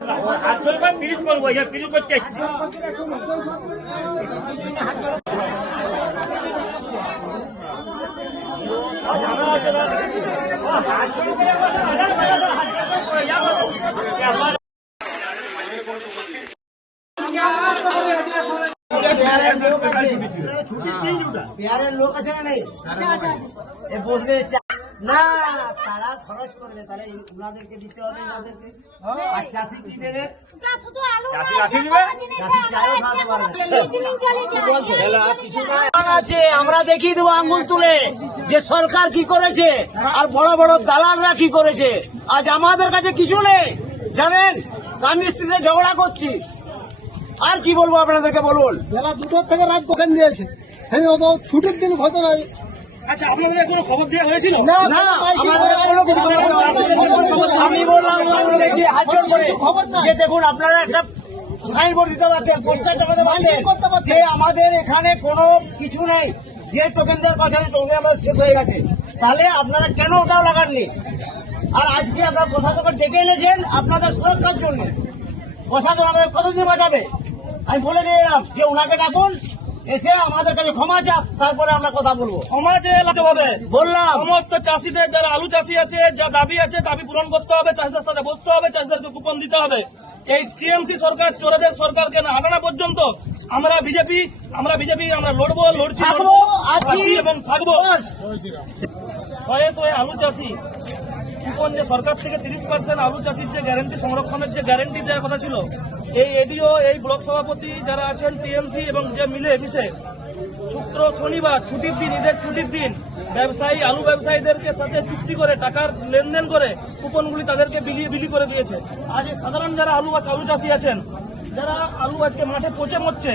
হাত ধরে পিরিত করবো, পিরিত করতে এসছি। বিহারের লোক আছে না নেই, বসবে না, তারা খরচ করবে, তাহলে ওনাদেরকে দিতে হবে, ওনাদেরকে। আর চাষি কি দেবে? আমরা দেখিয়ে দেবো আঙ্গুল তুলে যে সরকার কি করেছে আর বড় বড় দালালরা কি করেছে। আজ আমাদের কাছে কিছু নেই, জানেন, স্বামী স্ত্রীতে ঝগড়া করছি। আর কি বলবো আপনাদেরকে, বলুন। বেলা 2টা থেকে রাত দোকান দিয়েছে, ছুটির দিন ঘটনা। আচ্ছা, আপনাদের কোনো খবর দেওয়া হয়েছিল? আমি বললাম যে দেখুন, আপনারা একটা সাইনবোর্ড দিতে পারতেন, পোস্টার টাকাতে পারতেন যে আমাদের এখানে কোনো কিছু নেই, যে টোকেন দেওয়ার কথা টোকেন আমাদের শেষ হয়ে গেছে। তাহলে আপনারা কেন ওটাও লাগাননি? আর আজকে আপনারা প্রশাসনকে ডেকে এনেছেন আপনাদের সুরক্ষার জন্য। প্রশাসন আমাদের কতদিন বাঁচাবে? আমি বলে দিলাম যে ওনাকে ডাকুন, এসে আমাদের কাছে ক্ষমা চাপ, তারপরে আমরা কথা বলবো। ক্ষমা চেয়ে লাভ হবে বললাম, সমস্ত চাষিদের যারা আলু চাষি আছে, যা দাবি আছে দাবি পূরণ করতে হবে, চাষিদের সাথে বসতে হবে, চাষিদেরকে কুপন দিতে হবে। এই টিএমসি সরকার, চোরেদের সরকারকে হারানো পর্যন্ত আমরা বিজেপি আমরা লড়বো, লড়ছি এবং থাকবো। শয়ে আলু চাষি কুপন যে সরকার থেকে 30% আলু চাষির যে গ্যারেন্টি, সংরক্ষণের যে গ্যারেন্টি দেওয়ার কথা ছিল, এই এডিও, এই ব্লক সভাপতি যারা আছেন টিএমসি এবং যে মিলে মিশে শুক্র শনিবার ছুটির দিন, ঈদের ছুটির দিন ব্যবসায়ী, আলু ব্যবসায়ীদেরকে সাথে চুক্তি করে টাকার লেনদেন করে কুপনগুলি তাদেরকে বিলি করে দিয়েছে। আজ সাধারণ যারা আলু চাষি আছেন, যারা আলু আজকে মাঠে পচে মরছে,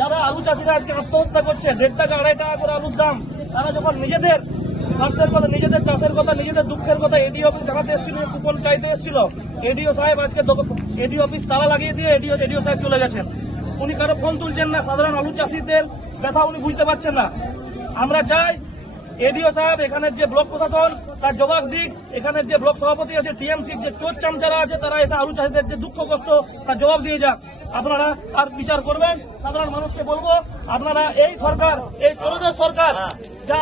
যারা আলু চাষিরা আজকে আত্মহত্যা করছে, 1.5 টাকা 2.5 টাকা করে আলুর দাম, তারা যখন নিজেদের স্বার্থের কথা, নিজেদের চাষের কথা, নিজেদের দুঃখের কথা এডিও অফিস জানাতে এসেছিল, কুপন চাইতে এসেছিল, এডিও সাহেব আজকে এডিও অফিস তালা লাগিয়ে দিয়ে এডিও সাহেব চলে গেছেন। উনি কারো ফোন তুলছেন না, সাধারণ আলু চাষিদের ব্যথা উনি বুঝতে পারছেন না। আমরা চাই এডিও সাহেব, এখানের যে ব্লক প্রশাসন তার জবাব দিক, এখানের যে ব্লক সভাপতি আছে, টিএমসির যে চোর চামচারা আছে, তারা এসে আলু চাষিদের যে দুঃখ কষ্ট তার জবাব দিয়ে যাক। আপনারা আর বিচার করবেন। সাধারণ মানুষকে বলবো, আপনারা এই সরকার, এই চোরদের সরকার, যা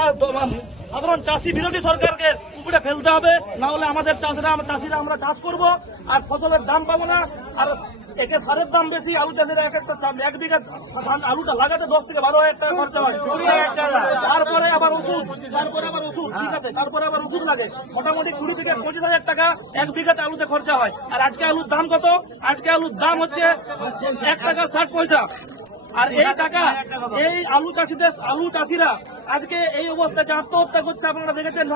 সাধারণ চাষি বিরোধী সরকারকে উপরে ফেলতে হবে, না হলে আমাদের চাষিরা আমরা চাষ করব আর ফসলের দাম পাবো না। আর একে সারের দাম বেশি, আলু চাষের এক বিঘা আলুটা লাগাতে 10 থেকে 12,000 টাকা খরচা হয়, 20,000 টাকা। তারপরে আবার ওষুধ, ঠিক আছে, তারপরে আবার ওষুধ লাগে। মোটামুটি 20 থেকে 25,000 টাকা এক বিঘাতে আলুতে খরচা হয়। আর আজকে আলুর দাম কত? আজকে আলুর দাম হচ্ছে 1 টাকা 60 পয়সা। আর এই টাকা, এই আলু চাষিরা আজকে এই অবস্থায় আত্মহত্যা করছে, আপনারা দেখেছেন।